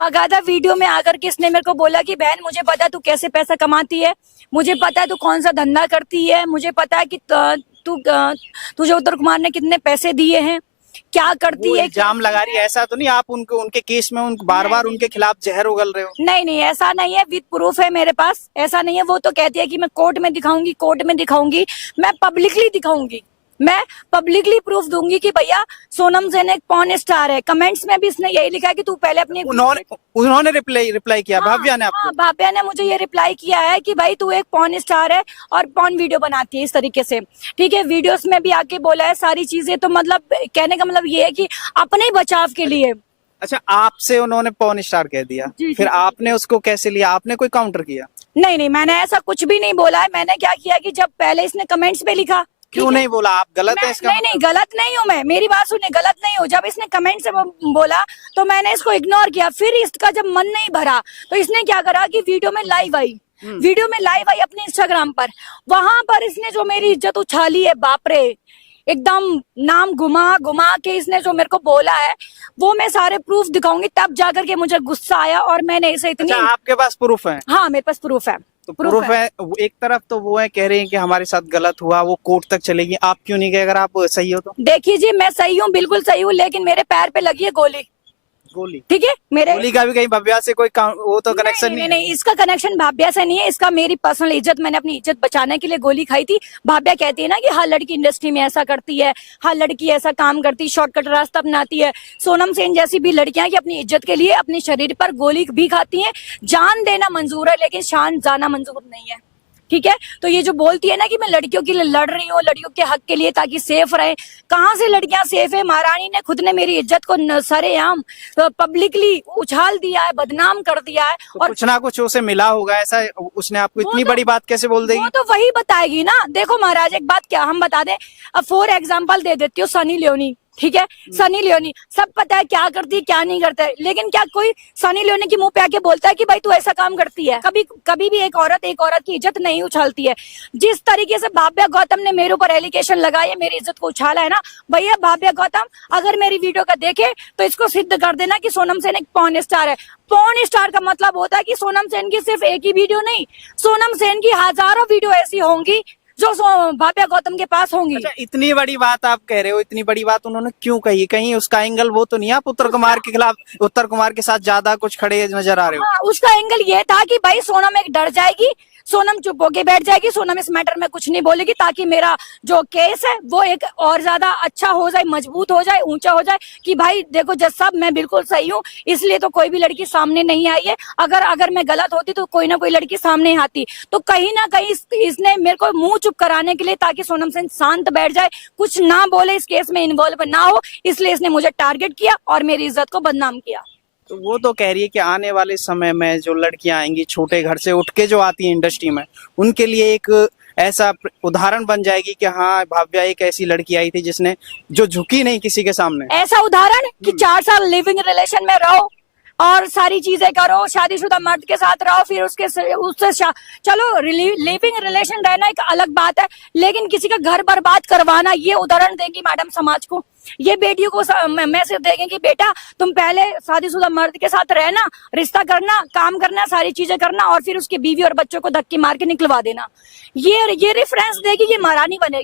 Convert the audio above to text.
अगाधा video में आकर के इसने मेरे को बोला कि बहन मुझे पता है तू कैसे पैसा कमाती है, मुझे पता है तू कौन सा धंधा करती है, मुझे पता है कि तुझे उत्तर कुमार ने कितने पैसे दिए हैं, क्या करती वो है। इल्जाम लगा रही है, ऐसा तो नहीं आप उनको उनके केस में उनको बार बार उनके खिलाफ जहर उगल रहे हो? नहीं नहीं, ऐसा नहीं है, विद प्रूफ है मेरे पास, ऐसा नहीं है। वो तो कहती है कि मैं कोर्ट में दिखाऊंगी, कोर्ट में दिखाऊंगी, मैं पब्लिकली दिखाऊंगी, मैं पब्लिकली प्रूफ दूंगी कि भैया सोनम सेन एक पॉर्न स्टार है। कमेंट्स में भी इसने यही लिखा है कि तू पहले अपनी उन्होंने रिप्लाई किया, हाँ, भाव्या ने आपको? हाँ, भाव्या ने मुझे ये रिप्लाई किया है कि भाई तू एक पॉर्न स्टार है और पॉर्न वीडियो बनाती है इस तरीके से, ठीक है। वीडियोस में भी आके बोला है सारी चीजें, तो मतलब कहने का मतलब ये है कि अपने ही बचाव के लिए। अच्छा, आपसे उन्होंने पॉर्न स्टार कह दिया, जी, फिर जी। आपने उसको कैसे लिया? आपने कोई काउंटर किया? नहीं नहीं, मैंने ऐसा कुछ भी नहीं बोला है। मैंने क्या किया कि जब पहले इसने कमेंट्स पे लिखा, क्यों नहीं बोला? आप गलत है इसका? नहीं नहीं, गलत नहीं हूँ मैं, मेरी बात सुनिए, गलत नहीं हूँ। जब इसने कमेंट से बोला तो मैंने इसको इग्नोर किया। फिर इसका जब मन नहीं भरा तो इसने क्या करा कि वीडियो में लाइव आई, अपने इंस्टाग्राम पर। वहां पर इसने जो मेरी इज्जत उछाली है, बाप रे, एकदम नाम घुमा घुमा के इसने जो मेरे को बोला है, वो मैं सारे प्रूफ दिखाऊंगी, तब जाकर के मुझे गुस्सा आया और मैंने इसे इतनी। अच्छा, आपके पास प्रूफ है? हाँ, मेरे पास प्रूफ है। तो प्रूफ है। एक तरफ तो वो है, कह रहे हैं कि हमारे साथ गलत हुआ, वो कोर्ट तक चलेगी, आप क्यों नहीं गए? अगर आप सही हो तो देखिए जी, मैं सही हूँ, बिल्कुल सही हूँ, लेकिन मेरे पैर पे लगी है गोली, गोली। ठीक है। मेरे गोली का भी कहीं भव्या से कोई वो तो कनेक्शन नहीं, नहीं, इसका कनेक्शन भाव्या से नहीं है, इसका मेरी पर्सनल इज्जत, मैंने अपनी इज्जत बचाने के लिए गोली खाई थी। भाव्या कहती है ना कि हर लड़की इंडस्ट्री में ऐसा करती है, हर लड़की ऐसा काम करती है, शॉर्टकट रास्ता अपनाती है। सोनम सेन जैसी भी लड़कियां कि अपनी इज्जत के लिए अपने शरीर पर गोली भी खाती हैं। जान देना मंजूर है, लेकिन शान जाना मंजूर नहीं है, ठीक है। तो ये जो बोलती है ना कि मैं लड़कियों के लिए लड़ रही हूँ, लड़कियों के हक के लिए ताकि सेफ रहे, कहाँ से लड़कियां सेफ है? महारानी ने खुद ने मेरी इज्जत को सरेआम पब्लिकली उछाल दिया है, बदनाम कर दिया है। तो और कुछ ना कुछ उसे मिला होगा ऐसा, उसने आपको इतनी बड़ी बात कैसे बोल देगी? वो तो वही बताएगी ना। देखो महाराज, एक बात क्या हम बता दें, अब फॉर एग्जाम्पल दे देती हूँ, सनी लियोनी, ठीक है। सनी लियोनी, सब पता है क्या करती है क्या नहीं करता है, लेकिन क्या कोई सनी लियोनी के मुंह पे आके बोलता है कि भाई तू ऐसा काम करती है? कभी कभी भी एक औरत की इज्जत नहीं उछालती है। जिस तरीके से भाव्या गौतम ने मेरे ऊपर एलिगेशन लगाए, मेरी इज्जत को उछाला है ना, भैया भाव्या गौतम अगर मेरी वीडियो का देखे तो इसको सिद्ध कर देना कि सोनम सेन एक पॉर्न स्टार है। पॉर्न स्टार का मतलब होता है कि सोनम सेन की सिर्फ एक ही वीडियो नहीं, सोनम सेन की हजारों वीडियो ऐसी होंगी जो भाव्या गौतम के पास होंगी। अच्छा, इतनी बड़ी बात आप कह रहे हो, इतनी बड़ी बात उन्होंने क्यों कही? कहीं उसका एंगल वो तो नहीं, आप उत्तर कुमार के खिलाफ, उत्तर कुमार के साथ ज्यादा कुछ खड़े नजर आ रहे हो? हाँ, उसका एंगल ये था कि भाई सोनम एक डर जाएगी, सोनम चुप होके बैठ जाएगी, सोनम इस मैटर में कुछ नहीं बोलेगी, ताकि मेरा जो केस है वो एक और ज्यादा अच्छा हो जाए, मजबूत हो जाए, ऊंचा हो जाए, कि भाई देखो जज साहब मैं बिल्कुल सही हूँ, इसलिए तो कोई भी लड़की सामने नहीं आई है। अगर मैं गलत होती तो कोई ना कोई लड़की सामने आती। तो कहीं ना कहीं इसने मेरे को मुंह चुप कराने के लिए, ताकि सोनम सेन शांत बैठ जाए, कुछ ना बोले, इस केस में इन्वॉल्व ना हो, इसलिए इसने मुझे टारगेट किया और मेरी इज्जत को बदनाम किया। तो वो तो कह रही है कि आने वाले समय में जो लड़कियां आएंगी, छोटे घर से उठ के जो आती हैं इंडस्ट्री में, उनके लिए एक ऐसा उदाहरण बन जाएगी कि हाँ, भाव्या एक ऐसी लड़की आई थी जिसने जो झुकी नहीं किसी के सामने। ऐसा उदाहरण कि 4 साल लिविंग रिलेशन में रहो और सारी चीजें करो, शादीशुदा मर्द के साथ रहो, फिर उससे चलो लिविंग रिलेशन रहना एक अलग बात है, लेकिन किसी का घर बर्बाद करवाना, ये उदाहरण देंगी मैडम समाज को, ये बेटियों को मैसेज देंगे कि बेटा तुम पहले शादीशुदा मर्द के साथ रहना, रिश्ता करना, काम करना, सारी चीजें करना, और फिर उसके बीवी और बच्चों को धक्के मार के निकलवा देना। ये रेफरेंस देगी, ये महारानी बनेगी।